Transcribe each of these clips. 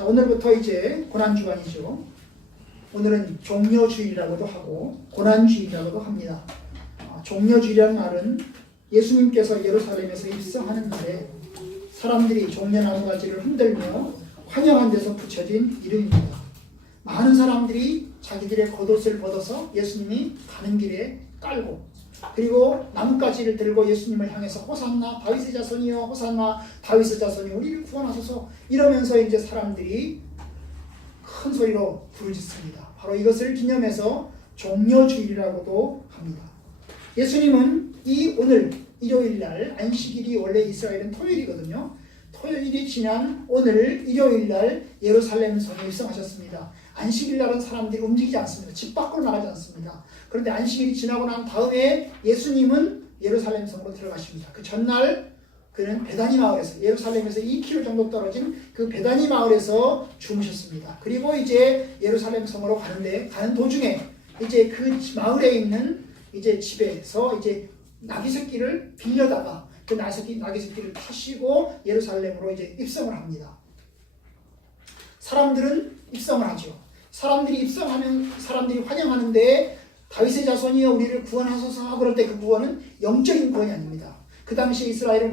자, 오늘부터 이제 고난주간이죠. 오늘은 종려주일이라고도 하고 고난주일이라고도 합니다. 종려주일이라는 말은 예수님께서 예루살렘에서 입성하는 날에 사람들이 종려나무가지를 흔들며 환영한 데서 붙여진 이름입니다. 많은 사람들이 자기들의 겉옷을 벗어서 예수님이 가는 길에 깔고, 그리고 나뭇가지를 들고 예수님을 향해서 호산나 다윗의 자손이여, 호산나 다윗의 자손이여, 우리를 구원하소서, 이러면서 이제 사람들이 큰 소리로 부르짖습니다. 바로 이것을 기념해서 종려주일이라고도 합니다. 예수님은 이 오늘 일요일날, 안식일이 원래 이스라엘은 토요일이거든요. 토요일이 지난 오늘 일요일날 예루살렘 성에 입성하셨습니다. 안식일날은 사람들이 움직이지 않습니다. 집 밖으로 나가지 않습니다. 그런데 안식일이 지나고 난 다음에 예수님은 예루살렘 성으로 들어가십니다. 그 전날 그는 베다니 마을에서, 예루살렘에서 2km 정도 떨어진 그 베다니 마을에서 주무셨습니다. 그리고 이제 예루살렘 성으로 가는 도중에 이제 그 마을에 있는 이제 집에서 이제 나귀 새끼를 빌려다가 그 나귀 새끼를 타시고 예루살렘으로 이제 입성을 합니다. 사람들은 입성을 하죠. 사람들이 입성하면 사람들이 환영하는데 다윗의 자손이여 우리를 구원하소서, 그럴 때 그 구원은 영적인 구원이 아닙니다. 그 당시 이스라엘은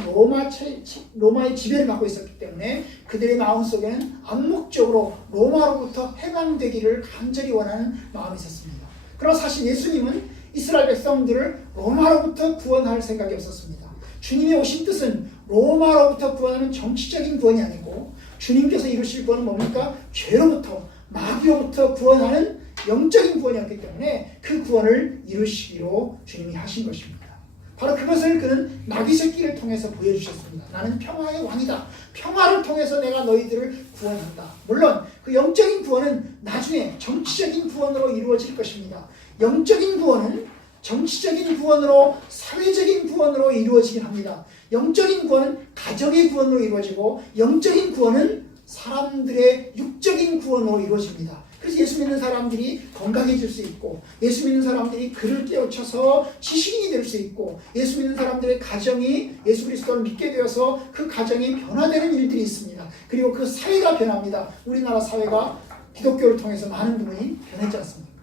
로마의 지배를 받고 있었기 때문에 그들의 마음속에는 암묵적으로 로마로부터 해방되기를 간절히 원하는 마음이 있었습니다. 그러나 사실 예수님은 이스라엘 백성들을 로마로부터 구원할 생각이 없었습니다. 주님이 오신 뜻은 로마로부터 구원하는 정치적인 구원이 아니고 주님께서 이루실 구원은 뭡니까? 죄로부터, 마귀로부터 구원하는 영적인 구원이었기 때문에 그 구원을 이루시기로 주님이 하신 것입니다. 바로 그것을 그는 나귀 새끼를 통해서 보여주셨습니다. 나는 평화의 왕이다. 평화를 통해서 내가 너희들을 구원한다. 물론 그 영적인 구원은 나중에 정치적인 구원으로 이루어질 것입니다. 영적인 구원은 정치적인 구원으로, 사회적인 구원으로 이루어지긴 합니다. 영적인 구원은 가정의 구원으로 이루어지고 영적인 구원은 사람들의 육적인 구원으로 이루어집니다. 그래서 예수 믿는 사람들이 건강해질 수 있고, 예수 믿는 사람들이 글을 깨우쳐서 지식인이 될 수 있고, 예수 믿는 사람들의 가정이 예수 그리스도를 믿게 되어서 그 가정이 변화되는 일들이 있습니다. 그리고 그 사회가 변합니다. 우리나라 사회가 기독교를 통해서 많은 부분이 변했지 않습니까?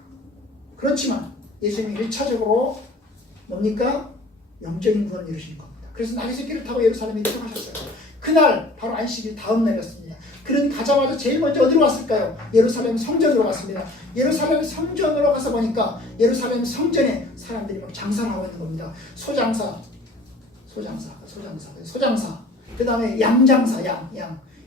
그렇지만 예수님이 1차적으로 뭡니까? 영적인 구원을 이루시는 겁니다. 그래서 나귀 새끼를 타고 예루살렘에 입성하셨어요. 그날 바로 안식일 다음 날이었습니다. 그는 가자마자 제일 먼저 어디로 갔을까요? 예루살렘 성전으로 갔습니다. 예루살렘 성전으로 가서 보니까 예루살렘 성전에 사람들이 막 장사를 하고 있는 겁니다. 소장사, 그 다음에 양장사,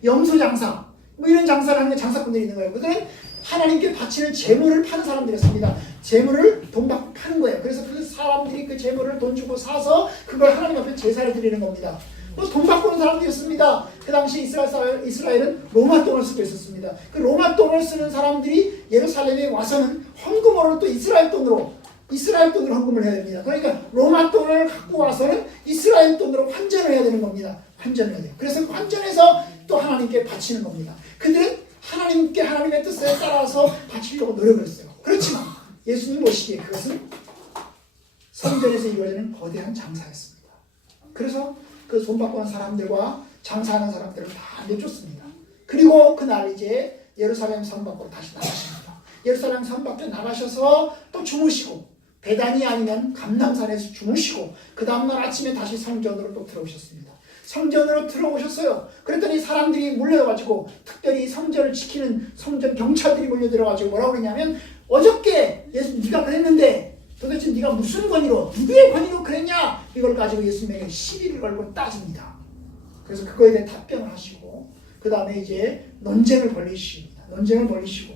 염소장사, 뭐 이런 장사를 하는 장사꾼들이 있는 거예요. 그들은 하나님께 바치는 재물을 파는 사람들이었습니다. 재물을 돈 받고 파는 거예요. 그래서 그 사람들이 그 재물을 돈 주고 사서 그걸 하나님 앞에 제사를 드리는 겁니다. 돈 받고 오는 사람들이었습니다. 그 당시 이스라엘은 로마 돈을 쓰고 있었습니다. 그 로마 돈을 쓰는 사람들이 예루살렘에 와서는 헌금으로 또 이스라엘 돈으로 헌금을 해야 됩니다. 그러니까 로마 돈을 갖고 와서는 이스라엘 돈으로 환전을 해야 되는 겁니다. 환전을 해야 돼요. 그래서 환전해서 또 하나님께 바치는 겁니다. 그들은 하나님께 하나님의 뜻에 따라서 바치려고 노력을 했어요. 그렇지만 예수님 오시기에 그것은 성전에서 이루어지는 거대한 장사였습니다. 그래서 그 돈 받고 온 사람들과 장사하는 사람들을 다 내쫓습니다. 그리고 그날 이제 예루살렘 성 밖으로 다시 나가십니다. 예루살렘 성 밖에 나가셔서 또 주무시고, 베다니 아니면 감람산에서 주무시고, 그 다음날 아침에 다시 성전으로 또 들어오셨습니다. 성전으로 들어오셨어요. 그랬더니 사람들이 몰려가지고, 특별히 성전을 지키는 성전 경찰들이 몰려들어가지고 뭐라고 그러냐면, 어저께 예수 네가 그랬는데 도대체 네가 무슨 권위로, 누구의 권위로 그랬냐? 이걸 가지고 예수님에게 시비를 걸고 따집니다. 그래서 그거에 대해 답변을 하시고, 그 다음에 이제 논쟁을 벌이시고,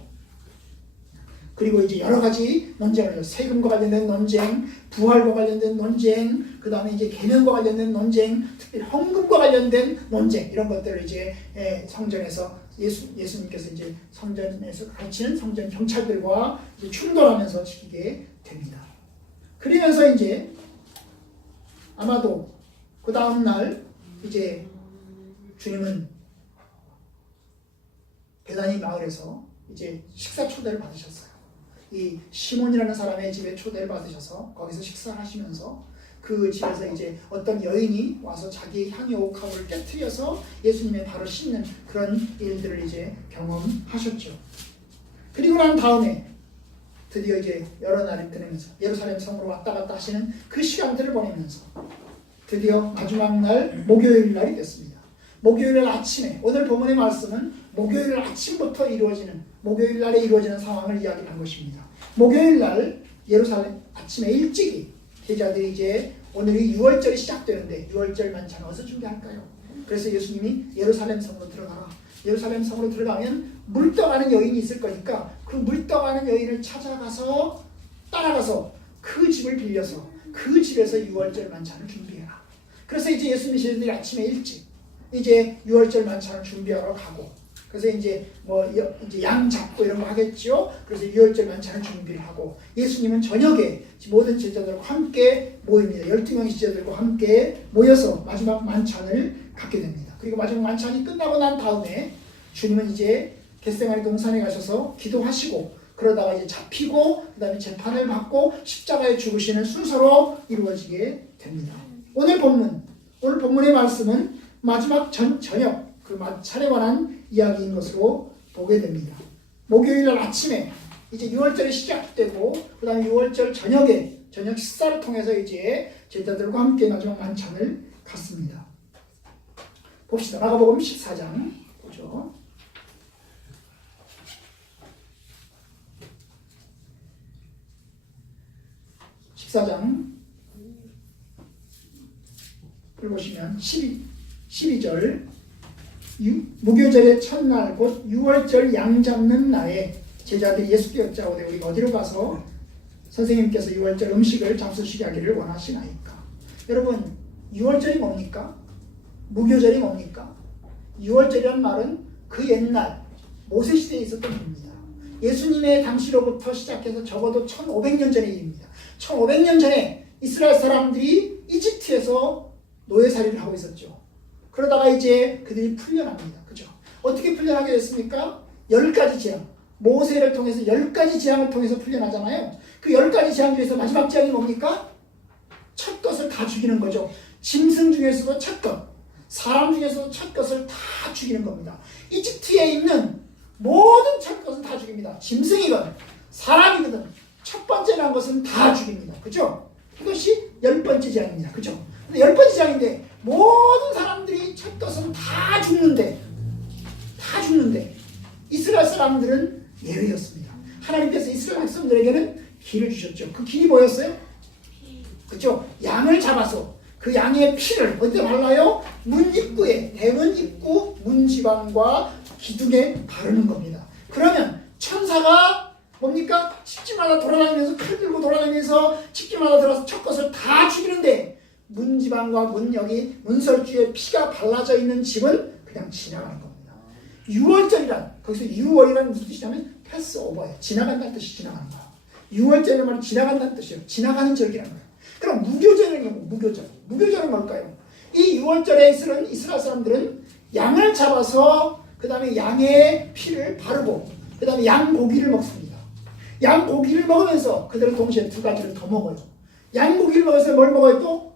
그리고 이제 여러 가지 논쟁을 해요. 세금과 관련된 논쟁, 부활과 관련된 논쟁, 그 다음에 이제 계명과 관련된 논쟁, 특별히 헌금과 관련된 논쟁, 이런 것들을 이제 성전에서 예수님께서 이제 성전에서 가르치는 성전 경찰들과 이제 충돌하면서 지키게 됩니다. 그러면서 이제 아마도 그 다음 날 이제 주님은 베다니 마을에서 이제 식사 초대를 받으셨어요. 이 시몬이라는 사람의 집에 초대를 받으셔서 거기서 식사를 하시면서 그 집에서 이제 어떤 여인이 와서 자기의 향유 옥합을 깨트려서 예수님의 발을 씻는 그런 일들을 이제 경험하셨죠. 그리고 난 다음에 드디어 이제 여러 날이 지나면서 예루살렘 성으로 왔다 갔다 하시는 그 시간들을 보내면서 드디어 마지막 날 목요일 날이 됐습니다. 목요일 아침에, 오늘 본문의 말씀은 목요일 아침부터 이루어지는, 목요일 날에 이루어지는 상황을 이야기한 것입니다. 목요일 날 예루살렘 아침에 일찍이 제자들이 이제 오늘이 6월절이 시작되는데 6월절 만찬 어디서 준비할까요? 그래서 예수님이 예루살렘 성으로 들어가라. 예루살렘 성으로 들어가면 물떠가는 여인이 있을 거니까 그 물떠가는 여인을 찾아가서 따라가서 그 집을 빌려서 그 집에서 6월절 만찬을 준비해라. 그래서 이제 예수님이 제자들이 아침에 일찍 이제 6월절 만찬을 준비하러 가고, 그래서 이제 이제 양 잡고 이런 거 하겠죠. 그래서 6월절 만찬을 준비를 하고 예수님은 저녁에 모든 제자들과 함께 모입니다. 12명의 제자들과 함께 모여서 마지막 만찬을 갖게 됩니다. 그리고 마지막 만찬이 끝나고 난 다음에 주님은 이제 겟세마니 동산에 가셔서 기도하시고 그러다가 이제 잡히고 그 다음에 재판을 받고 십자가에 죽으시는 순서로 이루어지게 됩니다. 오늘 본문의 말씀은 마지막 저녁 그 마찬에 관한 이야기인 것으로 보게 됩니다. 목요일 날 아침에 이제 6월절이 시작되고 그 다음에 6월절 저녁에 저녁 식사를 통해서 이제 제자들과 함께 마지막 만찬을 갖습니다. 봅시다. 마가복음 14장 보죠. 14장을 보시면 12절 무교절의 첫날 곧 6월절 양 잡는 날에 제자들이 예수께 여짜오되 우리가 어디로 가서 선생님께서 6월절 음식을 잡수시게 하기를 원하시나이까. 여러분 6월절이 뭡니까? 무교절이 뭡니까? 6월절이란 말은 그 옛날 모세시대에 있었던 일입니다. 예수님의 당시로부터 시작해서 적어도 1500년 전의 일입니다. 1500년 전에 이스라엘 사람들이 이집트에서 노예살이를 하고 있었죠. 그러다가 이제 그들이 풀려납니다. 그죠? 어떻게 풀려나게 됐습니까? 10가지 재앙. 모세를 통해서 10가지 재앙을 통해서 풀려나잖아요. 그 10가지 재앙 중에서 마지막 재앙이 뭡니까? 첫 것을 다 죽이는 거죠. 짐승 중에서도 첫 것, 사람 중에서도 첫 것을 다 죽이는 겁니다. 이집트에 있는 모든 첫 것은 다 죽입니다. 짐승이건 사람이거든 첫 번째 난 것은 다 죽입니다. 그죠? 이것이 10번째 재앙입니다. 그죠? 근데 10번째 재앙인데 모든 사람들이 첫 것은 다 죽는데 이스라엘 사람들은 예외였습니다. 하나님께서 이스라엘 백성들에게는 길을 주셨죠. 그 길이 뭐였어요? 그죠? 양을 잡아서 그 양의 피를 어디다 발라요? 문 입구에, 대문 입구 문지방과 기둥에 바르는 겁니다. 그러면 천사가 뭡니까? 집집마다 돌아다니면서 칼 들고 돌아다니면서 집집마다 들어서 첫 것을 다 죽이는데 문지방과 여기 문설주에 피가 발라져 있는 집은 그냥 지나가는 겁니다. 6월절이란 거기서 6월이라는 무슨 뜻이냐면 패스오버예요. 지나간다는 뜻이 지나가는 거야. 6월절이라는 말은 지나간다는 뜻이에요. 지나가는 절기라는 거예요. 그럼 무교절은 무교절. 무교절은 뭘까요? 이 6월절에 있는 이스라엘 사람들은 양을 잡아서 그 다음에 양의 피를 바르고 그 다음에 양고기를 먹습니다. 양고기를 먹으면서 그들은 동시에 두 가지를 더 먹어요. 양고기를 먹으면서 뭘 먹어요 또?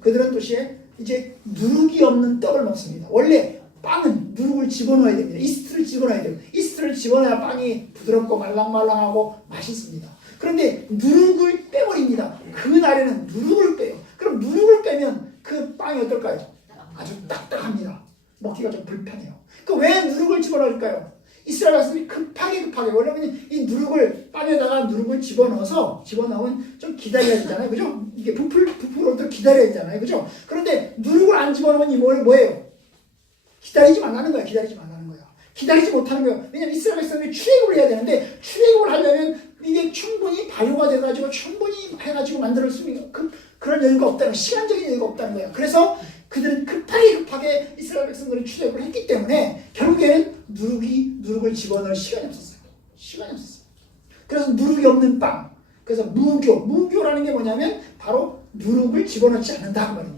그들은 동시에 이제 누룩이 없는 떡을 먹습니다. 원래 빵은 누룩을 집어넣어야 됩니다. 이스트를 집어넣어야 돼요. 이스트를 집어넣어야 빵이 부드럽고 말랑말랑하고 맛있습니다. 그런데 누룩을 빼버립니다. 그날에는 누룩을 빼요. 그럼 누룩을 빼면 그 빵이 어떨까요? 아주 딱딱합니다. 먹기가 좀 불편해요. 그 왜 누룩을 집어넣을까요? 이스라엘 백성이 급하게 왜냐면 이 누룩을 빵에다가 누룩을 집어넣으면 좀 기다려야 되잖아요. 그죠? 이게 부풀어도 기다려야 되잖아요. 그죠? 그런데 누룩을 안 집어넣으면 이 뭐예요? 기다리지 말라는 거야. 기다리지 못하는 거예요. 왜냐면 이스라엘 백성이 출애굽을 해야 되는데 출애굽을 하려면 이게 충분히 발효가 돼가지고 충분히 해가지고 만들 수 있는 그런 여유가 없다는 거야. 시간적인 여유가 없다는 거야. 그래서 그들은 급하게 이스라엘 백성들이 출애굽을 했기 때문에 결국에는 누룩을 집어넣을 시간이 없었어요. 그래서 누룩이 없는 빵. 그래서 무교라는 게 뭐냐면 바로 누룩을 집어넣지 않는다 그 말이에요.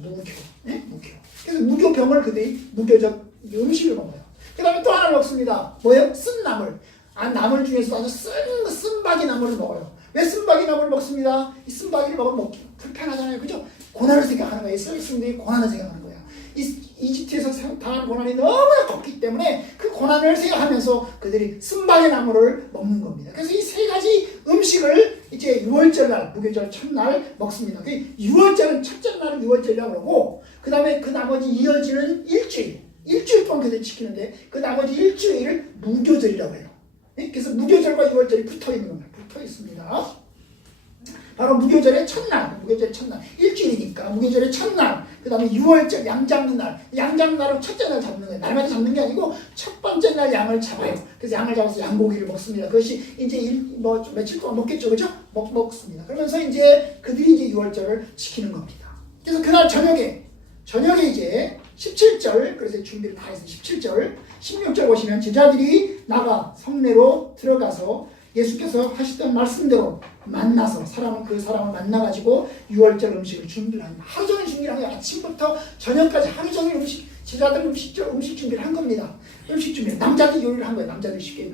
무교. 그래서 무교병을 그들이 무교적 음식을 먹어요. 그 다음에 또 하나를 먹습니다. 뭐예요? 쓴 나물. 나물 중에서 아주 쓴 바지 나물을 먹어요. 왜 쓴바귀 나무를 먹습니다? 이 쓴바귀를 먹으면 먹기 불편하잖아요. 그죠? 고난을 생각하는 거예요. 이스라엘 백성들이 고난을 생각하는 거예요. 이집트에서 당한 고난이 너무나 컸기 때문에 그 고난을 생각하면서 그들이 쓴바귀 나무를 먹는 겁니다. 그래서 이 세 가지 음식을 이제 6월절 날, 무교절 첫날 먹습니다. 그 6월절은 첫째 날은 6월절이라고 그러고, 그 다음에 그 나머지 이어지는 일주일 동안 그들이 지키는데, 그 나머지 일주일을 무교절이라고 해요. 그래서 무교절과 6월절이 붙어 있는 겁니다. 붙어 있습니다. 바로 무교절의 첫날, 일주일이니까 무교절의 첫날, 그 다음에 6월절 양 잡는 날, 양 잡는 날은 첫째 날 잡는 거예요. 날마다 잡는 게 아니고 첫 번째 날 양을 잡아요. 그래서 양을 잡아서 양고기를 먹습니다. 그것이 이제 며칠 동안 먹겠죠, 그죠? 먹습니다. 그러면서 이제 그들이 이제 6월절을 지키는 겁니다. 그래서 그날 저녁에 이제 17절, 그래서 준비를 다 해서 17절, 16절 보시면 제자들이 나가 성내로 들어가서 예수께서 하시던 말씀대로 만나서 그 사람을 만나가지고 6월절 음식을 준비를 합니다. 하루 종일 준비를 한 거예요. 아침부터 저녁까지 하루 종일 제자들 음식 준비를 한 겁니다. 음식 준비. 남자들이 요리를 한 거예요. 남자들이 쉽게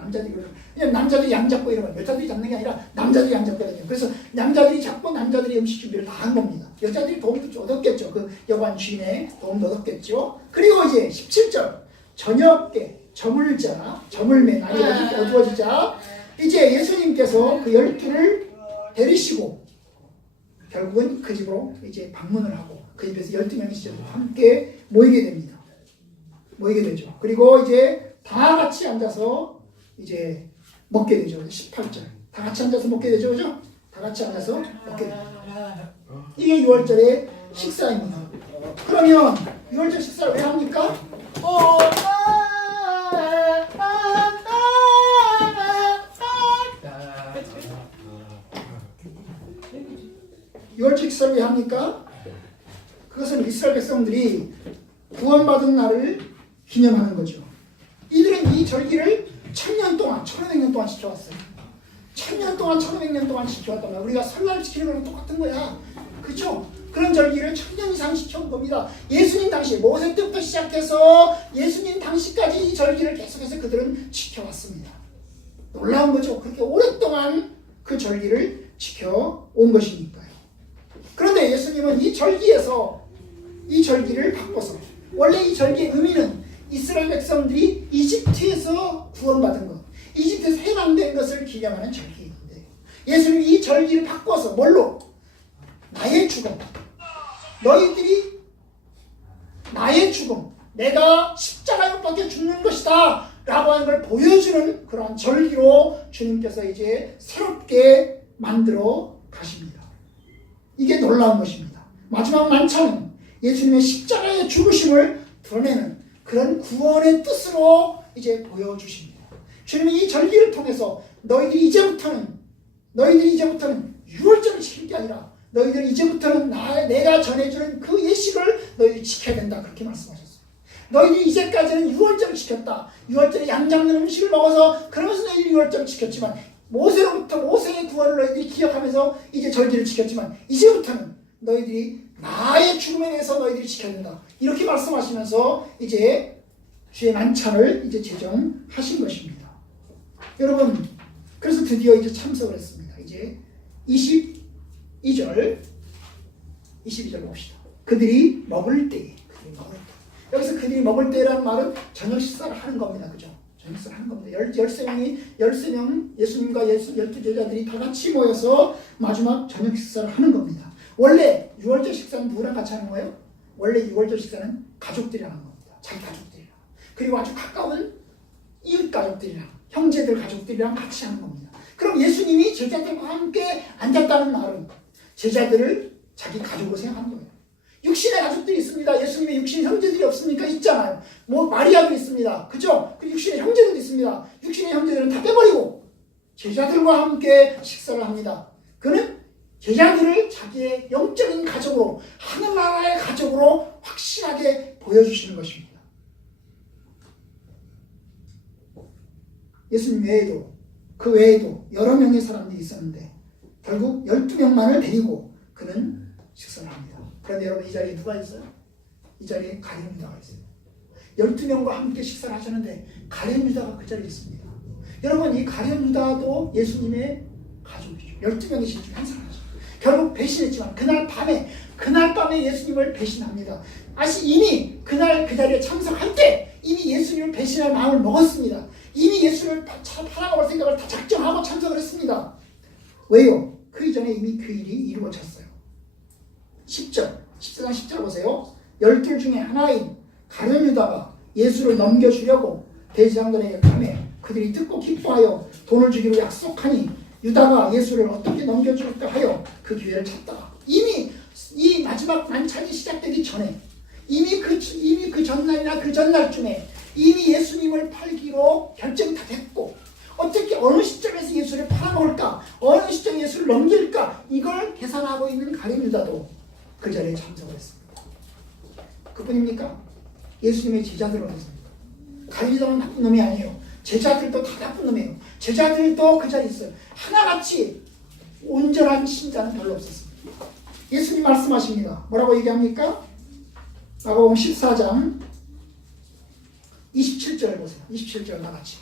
왜냐면 남자들이 양 잡고 이런 거예요. 여자들이 잡는 게 아니라 남자들이 양 잡거든요. 그래서 남자들이 잡고 남자들이 음식 준비를 다 한 겁니다. 여자들이 도움도 얻었겠죠. 그 여관 주인의 도움도 얻었겠죠. 그리고 이제 17절 저녁에 저물매 날이 어두워지자 이제 예수님께서 그 12를 데리시고 결국은 그 집으로 이제 방문을 하고 그 집에서 12명이 함께 모이게 되죠. 그리고 이제 다 같이 앉아서 이제 먹게 되죠. 18절. 다 같이 앉아서 먹게 되죠. 그죠? 다 같이 앉아서 먹게 되죠. 이게 6월절의 식사입니다. 그러면 6월절 식사를 왜 합니까? 6월절 식사를 왜 합니까? 그것은 이스라엘 백성들이 구원받은 날을 기념하는 거죠. 이들은 이 절기를 1000년 동안, 1500년 동안 지켜왔어요. 1000년 동안, 1500년 동안 지켜왔단 말이야. 우리가 설날 지키는 거랑 똑같은 거야. 그렇죠? 그런 절기를 1000년 이상 지켜온 겁니다. 예수님 당시, 모세 때부터 시작해서 예수님 당시까지 이 절기를 계속해서 그들은 지켜왔습니다. 놀라운 거죠. 그렇게 오랫동안 그 절기를 지켜온 것이니까요. 그런데 예수님은 이 절기를 바꿔서, 원래 이 절기의 의미는 이스라엘 백성들이 이집트에서 구원받은 것, 이집트에서 해방된 것을 기념하는 절기인데, 예수님이 이 절기를 바꿔서 뭘로? 나의 죽음, 너희들이 나의 죽음, 내가 십자가에 못 박혀 죽는 것이다 라고 하는 걸 보여주는 그런 절기로 주님께서 이제 새롭게 만들어 가십니다. 이게 놀라운 것입니다. 마지막 만찬은 예수님의 십자가의 죽으심을 드러내는 그런 구원의 뜻으로 이제 보여주십니다. 주님이 이 절기를 통해서 너희들이 이제부터는 6월절을 지킬 게 아니라 너희들이 이제부터는 내가 전해주는 그 예식을 너희들이 지켜야 된다. 그렇게 말씀하셨어요. 너희들이 이제까지는 6월절을 지켰다. 6월절에 양 잡는 음식을 먹어서 그러면서 너희들이 6월절을 지켰지만 모세로부터 모세의 구원을 너희들이 기억하면서 이제 절기를 지켰지만 이제부터는 너희들이 나의 죽음에 대해서 너희들이 지켜야 된다. 이렇게 말씀하시면서 이제 주의 만찬을 이제 제정하신 것입니다. 여러분, 그래서 드디어 이제 참석을 했습니다. 이제 22절 봅시다. 그들이 먹을 때. 여기서 그들이 먹을 때라는 말은 저녁 식사를 하는 겁니다. 그죠? 저녁 식사를 하는 겁니다. 13명 예수님과 12제자들이 다 같이 모여서 마지막 저녁 식사를 하는 겁니다. 원래 6월절 식사는 누구랑 같이 하는 거예요? 원래 6월절 식사는 가족들이랑 하는 겁니다. 자기 가족들이랑. 그리고 아주 가까운 이웃 가족들이랑, 형제들 가족들이랑 같이 하는 겁니다. 그럼 예수님이 제자들과 함께 앉았다는 말은 제자들을 자기 가족으로 생각하는 거예요. 육신의 가족들이 있습니다. 예수님의 육신의 형제들이 없습니까? 있잖아요. 마리아도 있습니다. 그죠? 그 육신의 형제들도 있습니다. 육신의 형제들은 다 빼버리고 제자들과 함께 식사를 합니다. 그는 제자들을 자기의 영적인 가족으로, 하늘나라의 가족으로 확실하게 보여주시는 것입니다. 예수님 외에도, 그 외에도 여러 명의 사람들이 있었는데 결국 12명만을 데리고 그는 식사를 합니다. 그런데 여러분, 이 자리에 누가 있어요? 이 자리에 가룟 유다가 있어요. 12명과 함께 식사를 하셨는데 가룟 유다가 그 자리에 있습니다. 여러분, 이 가룟 유다도 예수님의 가족이죠. 12명의 신 중에 한 사람이죠. 결국 배신했지만 그날 밤에 예수님을 배신합니다. 이미 그날 그 자리에 참석할 때 이미 예수님을 배신할 마음을 먹었습니다. 이미 예수를 팔아먹을 생각을 다 작정하고 참석을 했습니다. 왜요? 그 이전에 이미 그 일이 이루어졌어요. 10절, 14장 10절 보세요. 12 중에 하나인 가룟 유다가 예수를 넘겨주려고 대제사장들에게 가매 그들이 듣고 기뻐하여 돈을 주기로 약속하니 유다가 예수를 어떻게 넘겨줄까 하여 그 기회를 찾다가 이미 이 마지막 만찬이 시작되기 전에 이미 그 전날이나 그 전날쯤에 이미 예수님을 팔기로 결정이 다 됐고 어떻게 어느 시점에서 예수를 팔아먹을까 어느 시점에 예수를 넘길까 이걸 계산하고 있는 가룟 유다도 그 자리에 참석을 했습니다. 그뿐입니까? 예수님의 제자들은 어떻습니까? 가룟 유다는 나쁜 놈이 아니에요. 제자들도 다 나쁜 놈이에요. 제자들도 그 자리에 있어요. 하나같이 온전한 신자는 별로 없었습니다. 예수님 말씀하십니다. 뭐라고 얘기합니까? 마가복음 14장 27절 보세요. 27절 나같이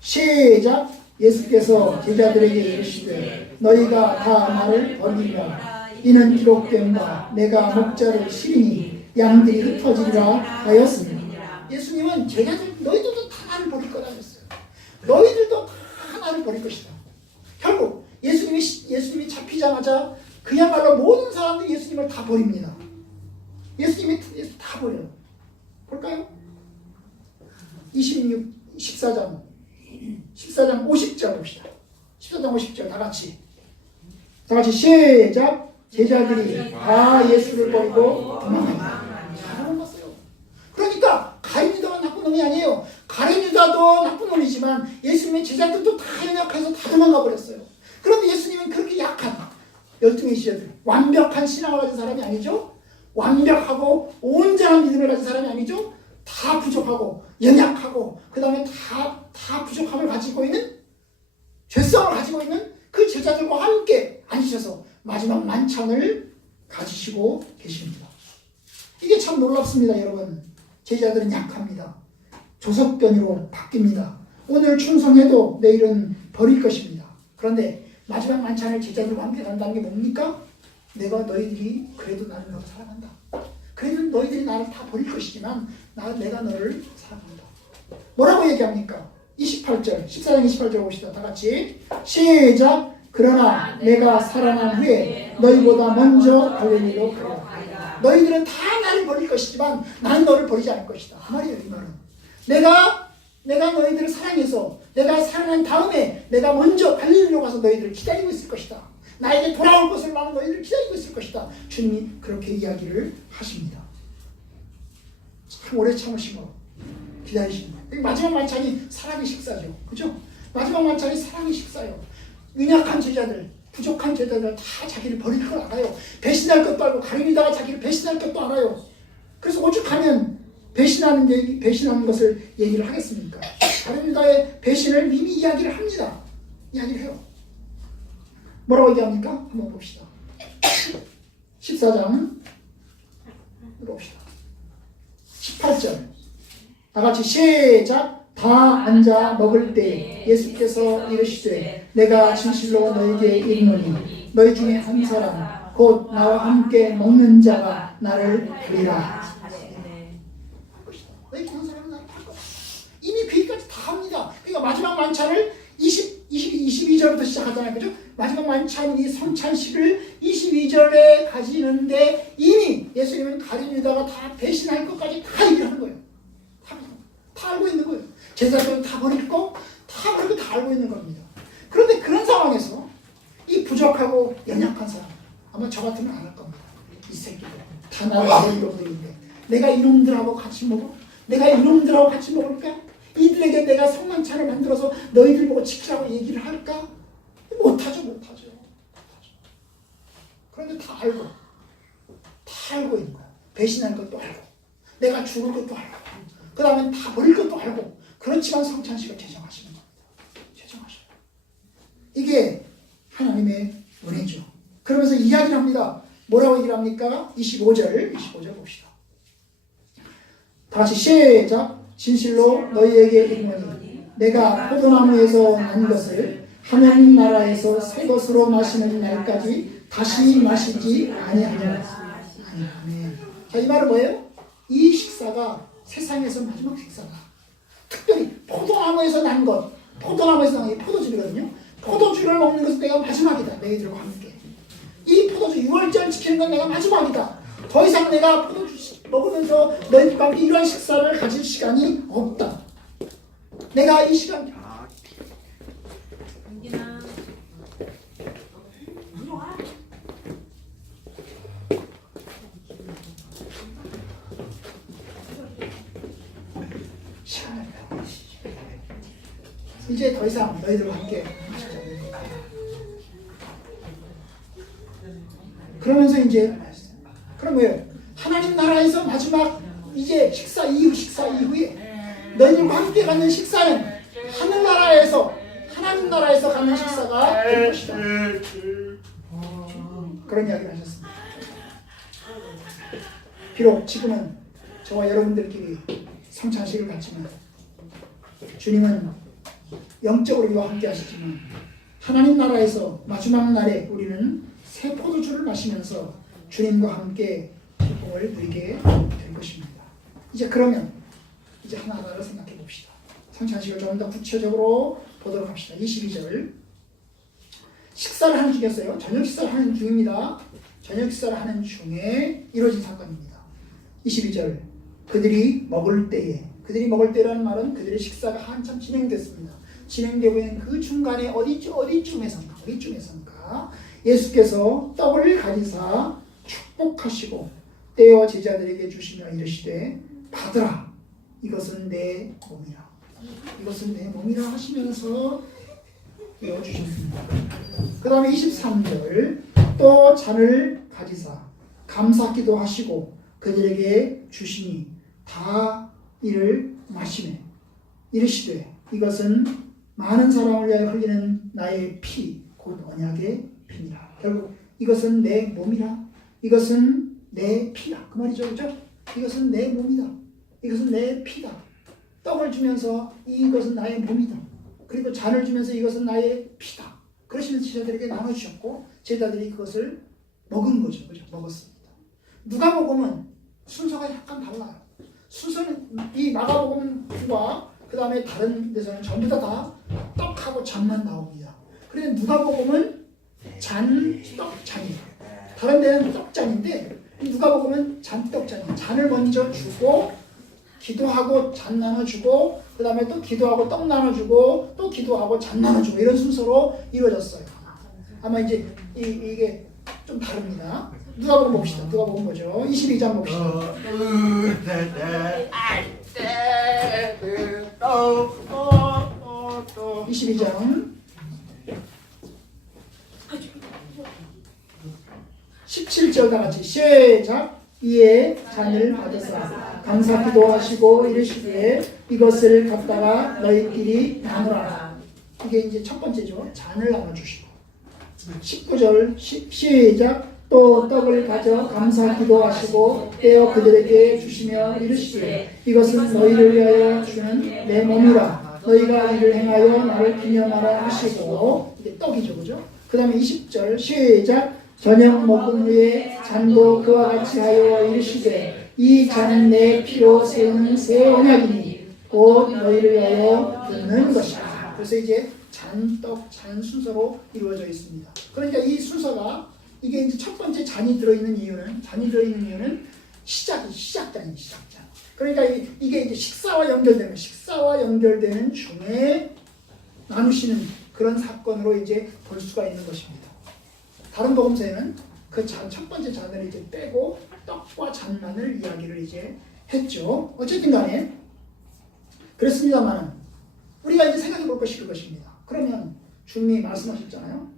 시작. 예수께서 제자들에게 이르시되 너희가 다 나를 버리면 이는 기록된 바 내가 목자를 치리니 양들이 흩어지리라 하였습니다. 예수님은 제자들 너희들도 다 나를 버릴 거다 했어요. 너희들도 다 나를 버릴 것이다. 결국 예수님이 잡히자마자 그야말로 모든 사람들이 예수님을 다 버립니다. 예수님이 다 버려요. 볼까요? 14장 50절 봅시다. 14장 50절 다 같이 시작. 제자들이 다 예수를 버리고 도망합니다. 다 도망갔어요. 그러니까 가룟 유다가 나쁜 놈이 아니에요. 가룟 유다도 나쁜 놈이지만 예수님의 제자들도 다 연약해서 다 도망가 버렸어요. 그런데 예수님은 그렇게 약한 12명의 제자들 완벽한 신앙을 가진 사람이 아니죠. 완벽하고 온전한 믿음을 가진 사람이 아니죠. 다 부족하고 연약하고 그 다음에 다 부족함을 가지고 있는 죄성을 가지고 있는 그 제자들과 함께 앉으셔서 마지막 만찬을 가지시고 계십니다. 이게 참 놀랍습니다. 여러분, 제자들은 약합니다. 조석견으로 바뀝니다. 오늘 충성해도 내일은 버릴 것입니다. 그런데 마지막 만찬을 제자들과 함께 간다는 게 뭡니까? 너희들이 그래도 나를 너무 사랑한다. 그래도 너희들이 나를 다 버릴 것이지만 내가 너를 사랑한다. 뭐라고 얘기합니까? 28절, 14장 28절 봅시다. 다 같이 시작. 그러나 내가 살아난 후에 너희보다 먼저 갈릴리로 가리라. 너희들은 다 나를 버릴 것이지만 나는 너를 버리지 않을 것이다. 그 말이에요. 이 말은 내가 너희들을 사랑해서 내가 살아난 다음에 내가 먼저 갈릴리로 가서 너희들을 기다리고 있을 것이다. 나에게 돌아올 것을 나는 너희들을 기다리고 있을 것이다. 주님이 그렇게 이야기를 하십니다. 참 오래 참으시고 기다리십니다. 마지막 만찬이 사랑의 식사죠. 그죠? 마지막 만찬이 사랑의 식사예요. 연약한 제자들, 부족한 제자들 다 자기를 버릴 걸 알아요. 배신할 것도 알고 가룟 유다가 자기를 배신할 것도 알아요. 그래서 오죽하면 배신하는 것을 얘기를 하겠습니까? 가룟 유다의 배신을 이미 이야기를 합니다. 이야기를 해요. 뭐라고 얘기합니까? 한번 봅시다. 14장 봅시다. 18절 다 같이 시작. 다 앉아 먹을 때 예수께서 이르시되 내가 진실로 너희에게 이르노니 너희 중에 한 사람 곧 나와 함께 먹는 자가 나를 버리라. 너희 중에 한 사람은 나를 팔 거다. 이미 그 얘기까지 다 합니다. 그러니까 마지막 만찬을 22절부터 시작하잖아요. 그죠? 마지막 만찬 이 성찬식을 22절에 가지는데 이미 예수님은 가룟 유다가 다 배신할 것까지 다 얘기를 하는 거예요. 다 알고 있는 거예요. 제자들은 다 버리고 다 알고 있는 겁니다. 그런데 그런 상황에서 이 부족하고 연약한 사람 아마 저 같으면 안 할 겁니다. 이 새끼들 다 나를 버리고 있는데 내가 이놈들하고 같이 먹어? 내가 이놈들하고 같이 먹을까? 이들에게 내가 성만찬을 만들어서 너희들 보고 지키라고 얘기를 할까? 못하죠. 그런데 다 알고 있는 거야. 배신할 것도 알고 내가 죽을 것도 알고 그 다음에 다 버릴 것도 알고 그렇지만 성찬식을 제정하시는 겁니다. 제정하셔요. 이게 하나님의 은혜죠. 그러면서 이야기를 합니다. 뭐라고 얘기를 합니까? 25절 봅시다. 다 같이 시작. 진실로 너희에게 이르노니 내가 포도나무에서 난 것을 하나님 나라에서 새 것으로 마시는 날까지 다시 마시지 아니하리라. 아멘. 자, 이 말은 뭐예요? 이 식사가 세상에서 마지막 식사다. 특별히 포도나무에서 난 것, 포도나무에서 난 게 포도주거든요. 포도주를 먹는 것은 내가 마지막이다. 너희들과 함께. 이 포도주 유월절 지키는 건 내가 마지막이다. 더 이상 내가 포도주 먹으면서 너희들과 함께 이러한 식사를 가질 시간이 없다. 내가 이 시간 이제 더 이상 너희들과 함께 그러면서 이제 그럼 뭐예요? 하나님 나라에서 마지막 이제 식사 이후에 너희들과 함께 갖는 식사는 하늘나라에서 하나님 나라에서 갖는 식사가 될 것이다. 그런 이야기를 하셨습니다. 비록 지금은 저와 여러분들끼리 성찬식을 갖지만 주님은 영적으로 우리와 함께 하시지만 하나님 나라에서 마지막 날에 우리는 새 포도주를 마시면서 주님과 함께 기쁨을 누리게 될 것입니다. 이제 그러면 이제 하나하나를 생각해 봅시다. 성찬식을 조금 더 구체적으로 보도록 합시다. 22절 식사를 하는 중이었어요. 저녁 식사를 하는 중입니다. 저녁 식사를 하는 중에 이루어진 사건입니다. 22절 그들이 먹을 때라는 말은 그들의 식사가 한참 진행됐습니다. 진행되고 있는 그 중간에 어디쯤에선가 예수께서 떡을 가지사 축복하시고 떼어 제자들에게 주시며 이르시되 받으라 이것은 내 몸이라 이것은 내 몸이라 하시면서 떼어주셨습니다. 그 다음에 23절 또 잔을 가지사 감사기도 하시고 그들에게 주시니 다 이를 마시매 이르시되 이것은 많은 사람을 위하여 흘리는 나의 피 곧 언약의 피니라. 결국 이것은 내 몸이라 이것은 내 피다 그 말이죠. 그렇죠? 이것은 내 몸이다 이것은 내 피다. 떡을 주면서 이것은 나의 몸이다. 그리고 잔을 주면서 이것은 나의 피다. 그러시면서 제자들에게 나눠주셨고 제자들이 그것을 먹은 거죠. 그렇죠? 먹었습니다. 누가복음은 순서가 약간 달라요. 순서는 이 마가복음과 그 다음에 다른 데서는 전부 다 떡하고 잔만 나옵니다. 그런데 누가복음은 떡잔이에요. 다른 데는 떡잔인데 누가복음은 잔떡잔이에요. 잔을 먼저 주고 기도하고 잔 나눠주고 그 다음에 또 기도하고 떡 나눠주고 또 기도하고 잔 나눠주고 이런 순서로 이루어졌어요. 아마 이제 이게 좀 다릅니다. 누가복음 봅시다. 누가복음 보죠. 22장 봅시다. 22장 17절 다 같이 시작. 이에 잔을 받으사 감사기도 하시고 이르시되 이것을 갖다가 너희끼리 나누라. 이게 이제 첫 번째죠. 잔을 나눠주시고 19절 시작. 또 떡을 가져 감사기도 하시고 떼어 그들에게 주시며 이르시되 이것은 너희를 위하여 주는 내 몸이라 너희가 이를 행하여 나를 기념하라 하시고 이게 떡이죠. 그죠? 그 다음에 20절 시작. 저녁 먹은 후에 잔도 그와 같이 하여 이르시되 이 잔은 내 피로 세우는 새 언약이니 곧 너희를 위하여 붓는 것이다. 그래서 이제 잔떡 잔 순서로 이루어져 있습니다. 그러니까 이 순서가 이게 이제 첫 번째 잔이 들어있는 이유는 시작잔. 그러니까 이게 이제 식사와 연결되는 중에 나누시는 그런 사건으로 이제 볼 수가 있는 것입니다. 다른 복음서에는 그 첫 번째 잔을 이제 빼고 떡과 잔만을 이야기를 이제 했죠. 어쨌든 간에 그렇습니다만 우리가 이제 생각해 볼 것이 그것입니다. 그러면 주님이 말씀하셨잖아요.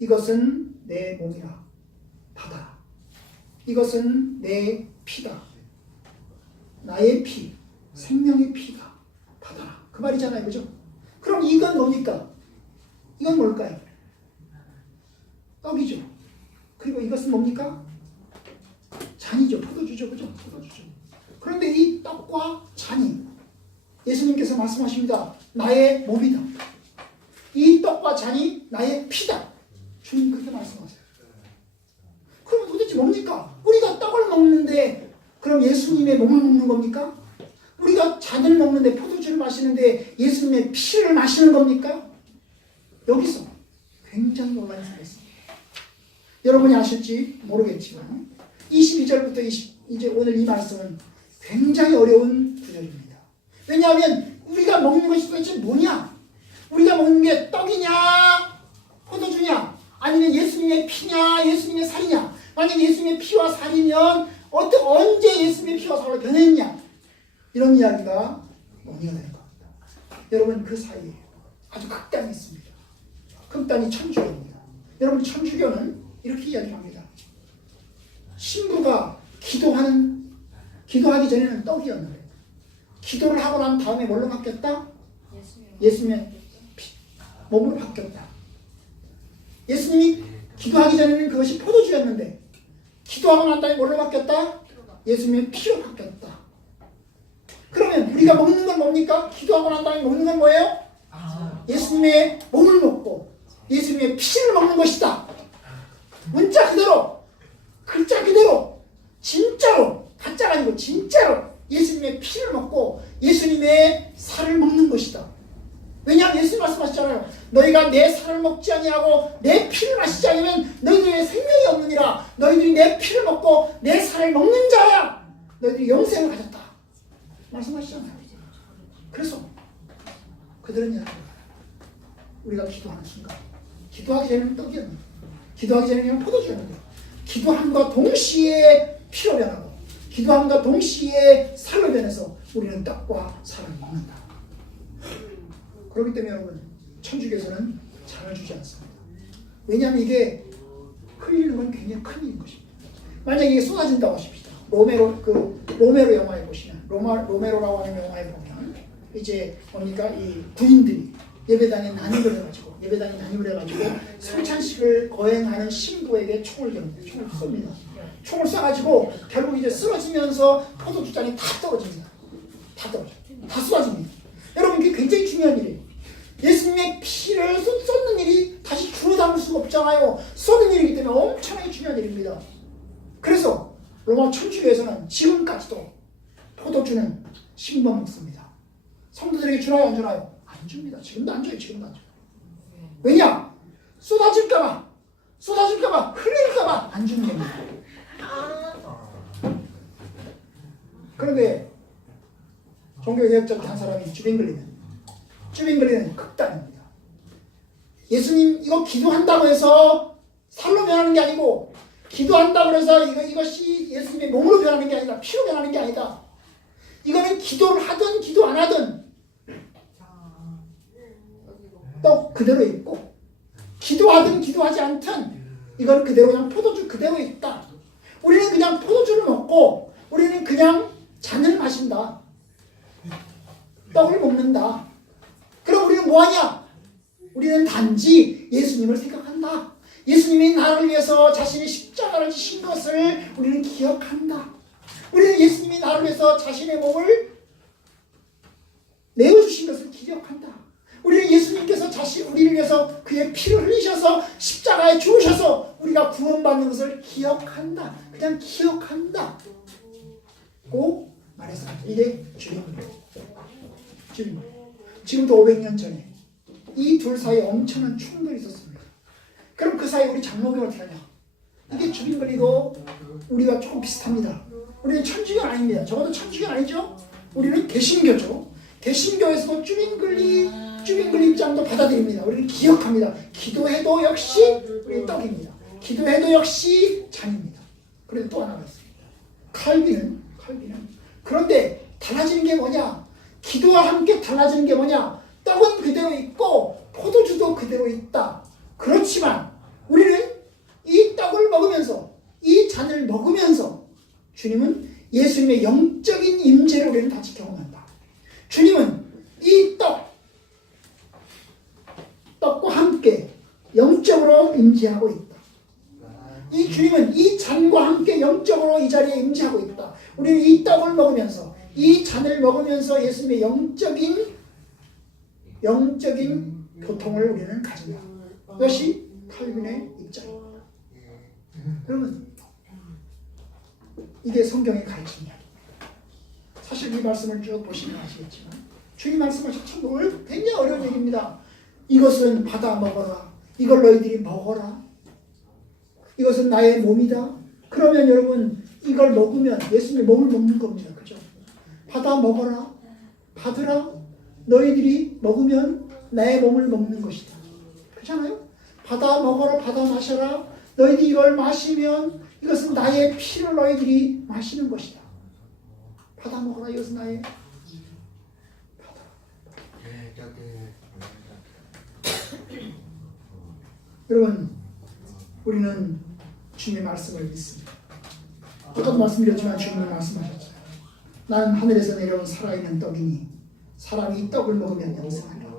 이것은 내 몸이라 받아라. 이것은 내 피다. 나의 피, 생명의 피다. 받아라. 그 말이잖아요. 그죠? 그럼 이건 뭡니까? 이건 뭘까요? 떡이죠. 그리고 이것은 뭡니까? 잔이죠. 포도주죠. 그죠? 포도주죠. 그런데 이 떡과 잔이 예수님께서 말씀하십니다. 나의 몸이다. 이 떡과 잔이 나의 피다. 주님 그렇게 말씀하세요. 그러면 도대체 뭡니까? 우리가 떡을 먹는데 그럼 예수님의 몸을 먹는 겁니까? 우리가 잔을 먹는데 포도주를 마시는데 예수님의 피를 마시는 겁니까? 여기서 굉장히 논란이 생겼습니다. 여러분이 아실지 모르겠지만 22절부터 이제 오늘 이 말씀은 굉장히 어려운 구절입니다. 왜냐하면 우리가 먹는 것이 도대체 뭐냐? 우리가 먹는 게 떡이냐 포도주냐 아니면 예수님의 피냐 예수님의 살이냐. 만약 예수님의 피와 살이면 언제 예수님의 피와 살로 변했냐 이런 이야기가 논의가 되는 겁니다. 여러분 그 사이에 아주 극단이 있습니다. 극단이 천주교입니다. 여러분 천주교는 이렇게 이야기합니다. 신부가 기도하기 전에는 떡이었는데 기도를 하고 난 다음에 뭘로 바뀌었다? 예수님의 몸으로 바뀌었다. 예수님이 기도하기 전에는 그것이 포도주였는데 기도하고 난 다음에 뭘로 바뀌었다? 예수님의 피로 바뀌었다. 그러면 우리가 먹는 건 뭡니까? 기도하고 난 다음에 먹는 건 뭐예요? 예수님의 몸을 먹고 예수님의 피를 먹는 것이다. 문자 그대로 글자 그대로 진짜로 가짜가 아니고 진짜로 예수님의 피를 먹고 예수님의 살을 먹는 것이다. 왜냐하면 예수님 말씀하셨잖아요. 너희가 내 살을 먹지 아니하고 내 피를 마시지 않으면 너희들의 생명이 없느니라. 너희들이 내 피를 먹고 내 살을 먹는 자야. 너희들이 영생을 가졌다. 말씀하시잖아요. 그래서 그들은 이야기해요. 우리가 기도하는 순간 기도하기 전에는 떡이었는데 기도하기 전에는 포도주였는데 기도함과 동시에 피로 변하고 기도함과 동시에 살로 변해서 우리는 떡과 살을 먹는다. 그렇기 때문에 여러분 천주교에서는 잔을 주지 않습니다. 왜냐하면 이게 흘리는 건 굉장히 큰 일인 것입니다. 만약에 이게 쏟아진다고 하십시다. 로메로 영화에 보시면 로메로라고 하는 영화에 보면 이제 뭡니까 이 부인들이 예배당에 난입을 해가지고 성찬식을 거행하는 신부에게 총을 쏩니다. 총을 쏴가지고 결국 이제 쓰러지면서 포도주 잔이 다 떨어집니다. 다 쏟아집니다. 여러분 이게 굉장히 중요한 일이에요. 예수님의 피를 쏟는 일이 다시 주워 담을 수가 없잖아요. 쏟는 일이기 때문에 엄청나게 중요한 일입니다. 그래서 로마 천주교에서는 지금까지도 포도주는 신부만 먹습니다. 성도들에게 주나요 안 주나요? 안 줍니다. 지금도 안 줘요. 왜냐? 쏟아질까봐 흘릴까봐 안 주는 겁니다. 그런데 종교개혁자 한 사람이 쭈빙글리는 극단입니다. 예수님 이거 기도한다고 해서 살로 변하는 게 아니고 기도한다고 해서 이것이 예수님의 몸으로 변하는 게 아니다. 피로 변하는 게 아니다. 이거는 기도를 하든 기도 안 하든 떡 그대로 있고 기도하든 기도하지 않든 이건 그대로 그냥 포도주 그대로 있다. 우리는 그냥 포도주를 먹고 우리는 그냥 잔을 마신다. 떡을 먹는다. 그럼 우리는 뭐하냐? 우리는 단지 예수님을 생각한다. 예수님이 나를 위해서 자신의 십자가를 지신 것을 우리는 기억한다. 우리는 예수님이 나를 위해서 자신의 몸을 내어주신 것을 기억한다. 우리는 예수님께서 우리를 위해서 그의 피를 흘리셔서 십자가에 죽으셔서 우리가 구원받는 것을 기억한다. 그냥 기억한다. 고 말했습니다. 이게 주님입니다. 지금부터 500년 전에 이 둘 사이에 엄청난 충돌이 있었습니다. 그럼 그 사이에 우리 장로교가 어떻게 하냐? 이게 주빈글리도 우리가 조금 비슷합니다. 우리는 천주교 아닙니다. 적어도 천주교 아니죠? 우리는 개신교죠. 개신교에서도 주빈글리 입장도 받아들입니다. 우리는 기억합니다. 기도해도 역시 우리 떡입니다. 기도해도 역시 잔입니다. 그런데 또 하나가 있습니다. 칼빈은 그런데 달라지는 게 뭐냐? 기도와 함께 달라지는 게 뭐냐? 떡은 그대로 있고 포도주도 그대로 있다. 그렇지만 우리는 이 떡을 먹으면서 이 잔을 먹으면서 주님은 예수님의 영적인 임재를 우리는 같이 경험한다. 주님은 이 떡과 함께 영적으로 임재하고 있다. 이 주님은 이 잔과 함께 영적으로 이 자리에 임재하고 있다. 우리는 이 떡을 먹으면서 이 잔을 먹으면서 예수님의 영적인 교통을 우리는 가진다. 이것이 칼빈의 입장입니다. 그러면 이게 성경의 가르치는 이야기입니다. 사실 이 말씀을 쭉 보시면 아시겠지만 주님 말씀하신 참 굉장히 어려운 얘기입니다. 이것은 받아 먹어라. 이걸 너희들이 먹어라. 이것은 나의 몸이다. 그러면 여러분 이걸 먹으면 예수님의 몸을 먹는 겁니다. 그죠? 받아 먹어라. 받으라. 너희들이 먹으면 나의 몸을 먹는 것이다. 그렇잖아요? 받아 먹어라. 받아 마셔라. 너희들이 이걸 마시면 이것은 나의 피를 너희들이 마시는 것이다. 받아 먹어라. 이것은 나의 여러분 우리는 주님의 말씀을 믿습니다. 아까도 말씀드렸지만 주님은 말씀하셨어요. 나는 하늘에서 내려온 살아있는 떡이니 사람이 이 떡을 먹으면 영생하리라.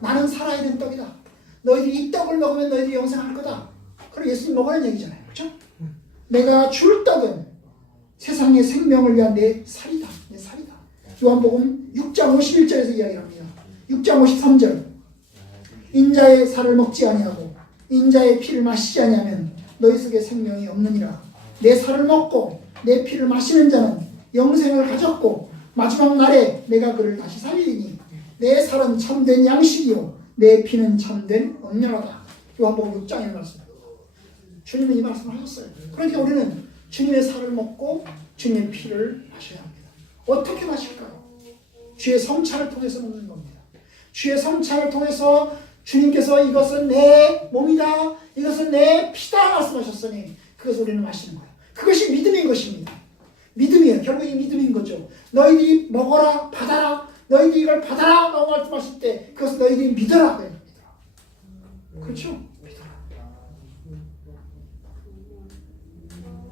나는 살아있는 떡이다. 너희들이 이 떡을 먹으면 너희들이 영생할 거다. 그럼 예수님 먹으라는 얘기잖아요. 그렇죠? 내가 줄 떡은 세상의 생명을 위한 내 살이다. 내 살이다. 요한복음 6장 51절에서 이야기합니다. 6장 53절 인자의 살을 먹지 아니하고 인자의 피를 마시지 아니하면 너희 속에 생명이 없느니라. 내 살을 먹고 내 피를 마시는 자는 영생을 가졌고 마지막 날에 내가 그를 다시 살리니 내 살은 참된 양식이요 내 피는 참된 음료라다. 요한복음 6장의 말씀. 주님은 이 말씀을 하셨어요. 그러니까 우리는 주님의 살을 먹고 주님의 피를 마셔야 합니다. 어떻게 마실까요? 주의 성찬을 통해서 먹는 겁니다. 주의 성찬을 통해서 주님께서 이것은 내 몸이다. 이것은 내 피다 말씀하셨으니 그것을 우리는 마시는 거예요. 그것이 믿음인 것입니다. 믿음이에요. 결국 이 믿음인 거죠. 너희들이 먹어라, 받아라. 너희들이 이걸 받아라 라고 말씀하실 때 그것을 너희들이 믿어라. 그렇죠? 믿어라.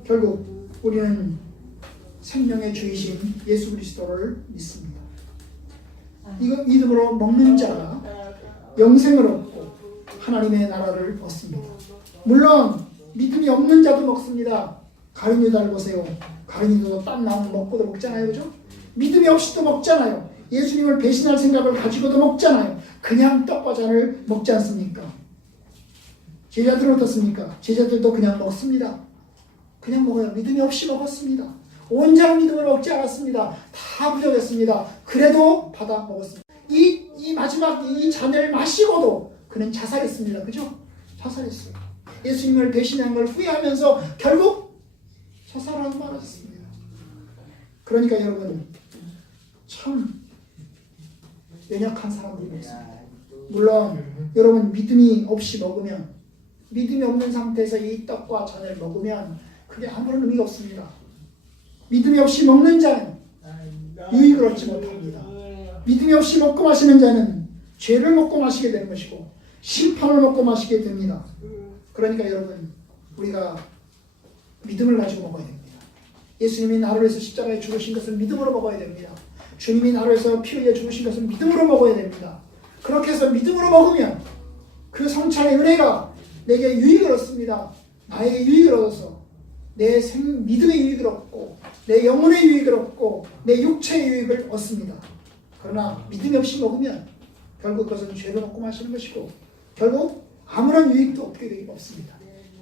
결국 우리는 생명의 주이신 예수 그리스도를 믿습니다. 이거 믿음으로 먹는 자가 영생을 얻고 하나님의 나라를 얻습니다. 물론 믿음이 없는 자도 먹습니다. 가룟 유다를 보세요. 가룟 유다도 땀 나오면 먹고도 먹잖아요. 그죠? 믿음이 없이도 먹잖아요. 예수님을 배신할 생각을 가지고도 먹잖아요. 그냥 떡과 잔을 먹지 않습니까? 제자들은 어떻습니까? 제자들도 그냥 먹습니다. 그냥 먹어요. 믿음이 없이 먹었습니다. 온전한 믿음으로 먹지 않았습니다. 다 부족했습니다. 그래도 받아 먹었습니다. 이 마지막 이 잔을 마시고도 그는 자살했습니다. 그죠? 자살했어요. 예수님을 배신한 걸 후회하면서 결국 자살하고 말았습니다. 그러니까 여러분 참 연약한 사람들이 있습니다. 물론 여러분 믿음이 없이 먹으면 믿음이 없는 상태에서 이 떡과 잔을 먹으면 그게 아무런 의미가 없습니다. 믿음이 없이 먹는 자는 유익을 얻지 못합니다. 믿음이 없이 먹고 마시는 자는 죄를 먹고 마시게 되는 것이고 심판을 먹고 마시게 됩니다. 그러니까 여러분 우리가 믿음을 가지고 먹어야 됩니다. 예수님이 나를 위해서 십자가에 죽으신 것은 믿음으로 먹어야 됩니다. 주님이 나를 위해서 피 흘려 죽으신 것은 믿음으로 먹어야 됩니다. 그렇게 해서 믿음으로 먹으면 그 성찬의 은혜가 내게 유익을 얻습니다. 나에게 유익을 얻어서 내 믿음의 유익을 얻고 내 영혼의 유익을 얻고 내 육체의 유익을 얻습니다. 그러나 믿음이 없이 먹으면 결국 그것은 죄로 먹고 마시는 것이고 결국 아무런 유익도 없습니다.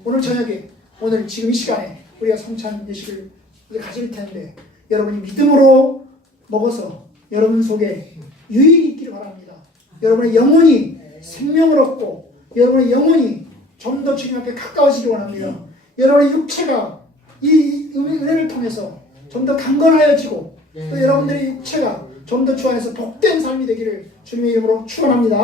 오늘 저녁에 오늘 지금 이 시간에 우리가 성찬 예식을 가질 텐데 여러분이 믿음으로 먹어서 여러분 속에 유익이 있기를 바랍니다. 여러분의 영혼이 생명을 얻고 여러분의 영혼이 좀 더 주님 앞에 가까워지기 원합니다. 여러분의 육체가 이 은혜를 통해서 좀 더 강건하여지고 또 여러분들의 육체가 좀 더 주 안에서 복된 삶이 되기를 주님의 이름으로 축원합니다.